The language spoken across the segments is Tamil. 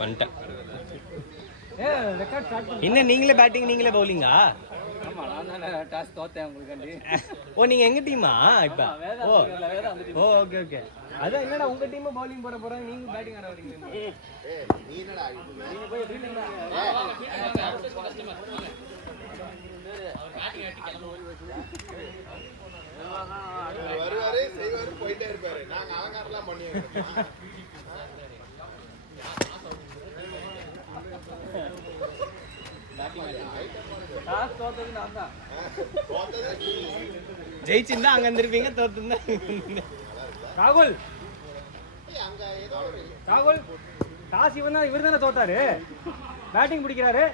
பண்ணிட்டேன். என்ன நீங்களே பேட்டிங் நீங்களே பவுலிங்கா? ஓ நீங்க எங்க டீமா இப்ப? ஓ ஓகே ஓகே. அதான் என்னடா உங்க டீம் பவுலிங் போட போறாங்க, நீங்க பேட்டிங் ஆட வரீங்க. நீ என்னடா நீங்க போய் ஃபீல்டிங் வருவாரு செய்வாரு போயிட்டே இருப்பாரு. நாங்க அலங்காரம்லாம் பண்ணிடுறோம். ஜெயிச்சிருந்தா அங்க இருந்திருப்பீங்க, தோத்துருந்தா ராகுல் ராகுல் டாஸ் இவன் தான், இவர் தானே தோத்தாரு, பேட்டிங் பிடிக்கிறாரு.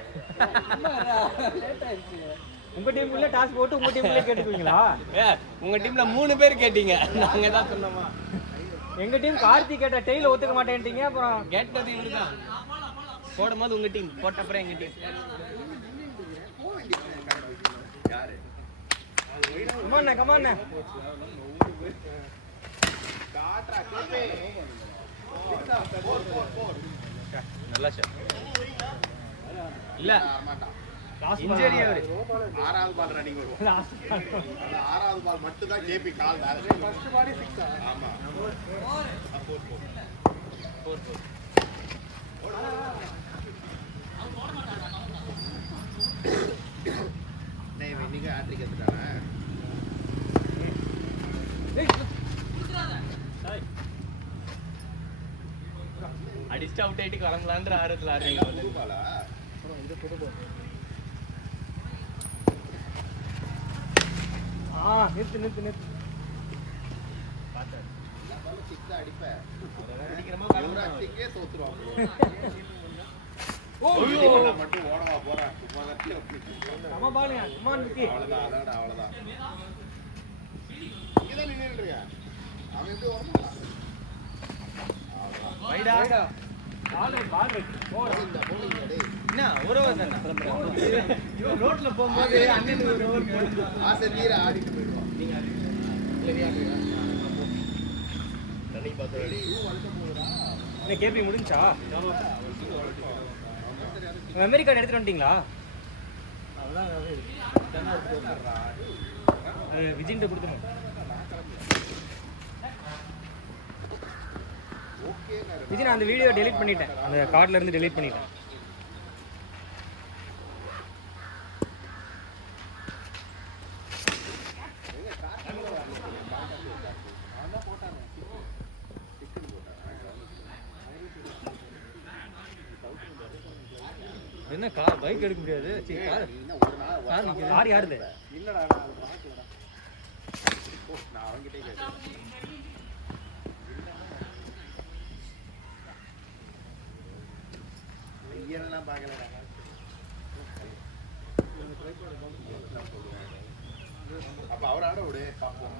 உங்க டீமுக்குள்ள டாஸ் போட்டு உங்க டீமுக்குள்ள கேட்டுக்குவீங்களா? உங்க டீம்ல 3 பேர் கேட்டீங்க, நாங்க தான் சொன்னோமா. எங்க டீம் கார்த்தி கேட்ட டெய்ல ஒத்துக்க மாட்டேன்ட்டீங்க, அப்புறம் கேட்டது இவரு தான். போடும்போது உங்க டீம், போட்ட அப்புறம் எங்க டீம். கமாண்ணே கமாண்ணே நல்லா சார். இல்ல இன்ஜரி அவரு 6வது பால் ரன்னிங் வரும். 6வது பால் மட்டும் தான் கேபி கால் வேற. First body 6. ஆமா 4 नहीं இன்னைக்கு ஹாட்ரிக் எடுத்துட்டானே. அடிச்சு அவுட் ஆயிட்டு கிளம்பலான்ற ஆரத்துல ஆடுறீங்க. நிறுத்து நிறுத்து நிறுத்து. அடிப்பேன் மட்டும் ஓடவா போறேன். அவ்வளவுதான் அவன் எப்படி ஓடுறான்? ரோட்ல போகும்போது ஆசை தீர ஆடிட்டு போயிடுவான். கேபி முடிஞ்சா மெமரி கார்டு எடுத்துட்டு வந்துட்டீங்களா? விஜய் கொடுத்துருங்க. விஜய் நான் அந்த வீடியோ டெலீட் பண்ணிட்டேன், அந்த கார்டுல இருந்து டெலீட் பண்ணிட்டேன். என்ன கார் பைக் எடுக்க முடியாது. கார் யாருது? இல்லடா நான் அவங்கிட்டே கேட்டேன். ஐயெல்லாம் பார்க்கலடா. அப்ப அவர் ஆட விடு பார்ப்போம்.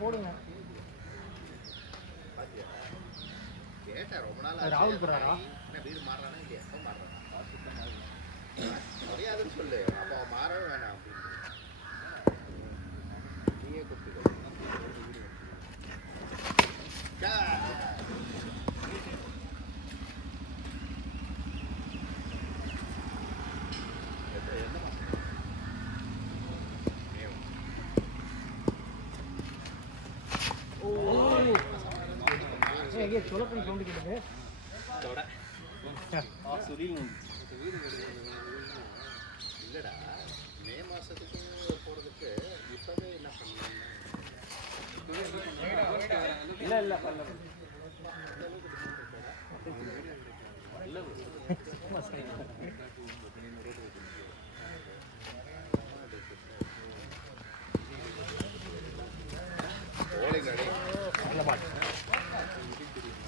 போடுங்க. ராகுல் போறாரா? வீடு மாறானா இல்லையா? எப்ப மாறானா தெரியாதுன்னு சொல்லு. அப்போ மாறவே வேணாம். நீயே கூப்பிட்டு சொல்லப்படி சவுண்ட் கேட்டது. இல்லடா மே மாசத்துக்கு போறதுக்கு இப்பவே என்ன பண்ணலாம்? இல்ல இல்ல பண்ணல.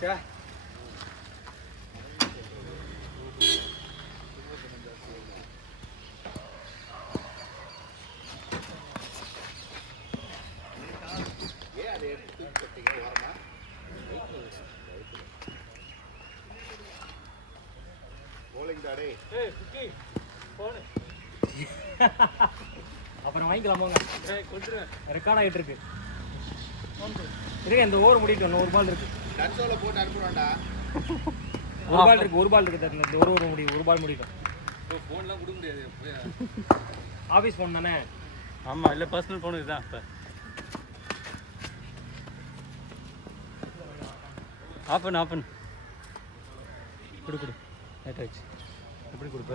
சே அப்புறம் வாங்கிக்கலாம் போங்க. ரெக்கார்ட் ஆகிட்டு இருக்கு. இந்த ஓவர் முடிக்கணும். ஒரு பால் இருக்கு. ஒரு பால் இருக்கு. ஒரு பால் இருக்கு. இந்த ஒரு முடியும். ஒரு பால் முடிக்கும். ஃபோன்லாம் கொடுக்க முடியாது. ஆஃபீஸ் ஃபோன் தானே? ஆமாம். இல்லை பர்சனல் ஃபோன் இதுதான். இப்போ ஆஃப் பண்ணு கொடு லேட் ஆயிடுச்சு. எப்படி கொடுப்ப?